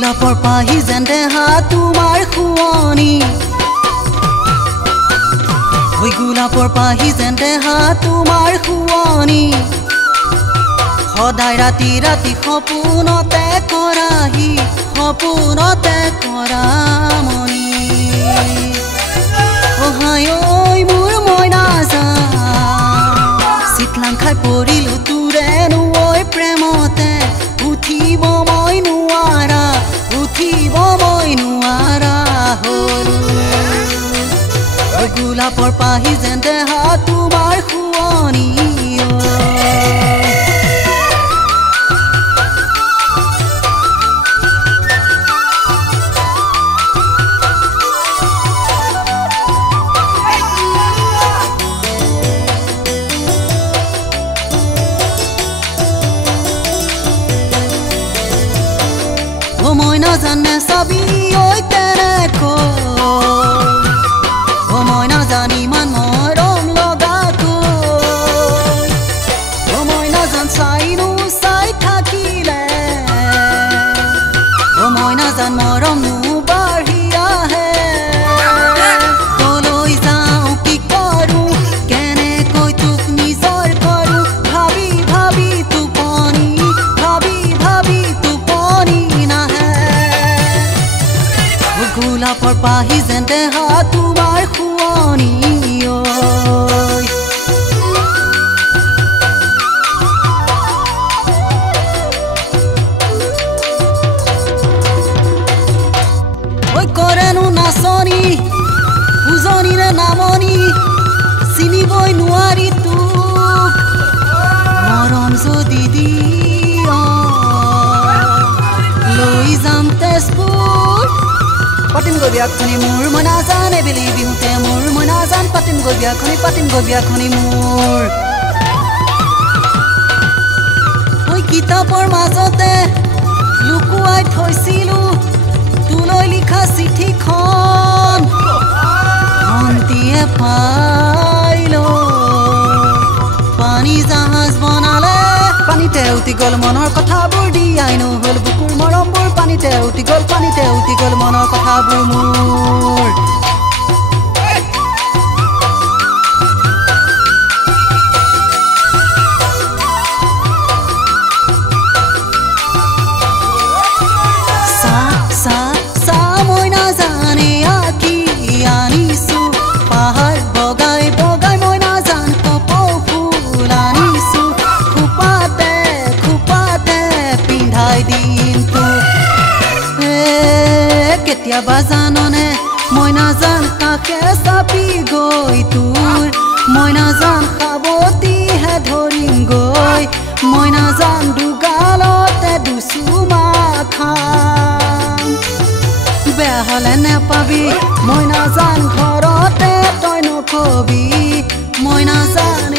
গোলাপৰ পাহি যেন দেহা তোমাৰ খুৱনি ওই গোলাপৰ পাহি যেন দেহা তোমাৰ খুৱনি সদায় ৰাতি ৰাতি সপোনতে কৰাহি সপোনতে কৰা মনি অহাই ঐ মোৰ মইনা জান চিতলাং খাই পৰিলো তোৰেনো ঐ প্ৰেমতে উঠিব মই নোৱাৰা হলো গোলাপৰ পাহি যেন দেহা তোমাৰ খুৱনি মই নাজানে চাবি ঐ তেনেকৈ মই নাজানি ইমান মৰম লগাকৈ মই নাজান চাইনো চাই থাকিলে মই নাজান মৰমনো বাঢ়ি আহে কলৈ যাওঁ কি কৰোঁ কেনেকৈ তোক নিজৰ কৰোঁ ভাবি ভাবি টোপনি গোলাপৰ পাহি যেন দেহা তোমাৰ খুৱনি ঐ কৰেনো নাচনি উজনিৰে নামনি চিনিবই নোৱাৰি তোক মৰম যদি দিয় লৈ যাম তেজপুৰ পাতিম গৈ বিয়াখনি মোৰ মই নাজান এবেলি বিহুতে মোৰ মই নাজান পাতিম গৈ বিয়াখনি মোৰ ঐ কিতাপৰ মাজতে লুকুৱাই থৈছিলো তোলৈ লিখা চিঠিখন ভণ্টিয়ে পাইলো পানী জাহাজ বনালে পানীতে উটি গ'ল মনৰ কথাবোৰ দিয়াই নহ'ল বুকুৰ মৰমবোৰ পানীতে উটি গ'ল মনৰ কথাবোৰ মোৰ চা মই নাজানে আকি আনিছো পাহাৰ বগাই বগাই মই নাজান কপৌ ফুল আনিছো খোপাতে পিন্ধাই দিনটো কেতিয়াবা জাননে মই নাজান কাকে চাপি গৈ তোৰ মই নাজান সাৱটিহে ধৰিম গৈ মই নাজান দুগালতে দুচুমা খাম বেয়া হ'লে নেপাবি মই নাজান ঘৰতে তই নকবি মই নাজান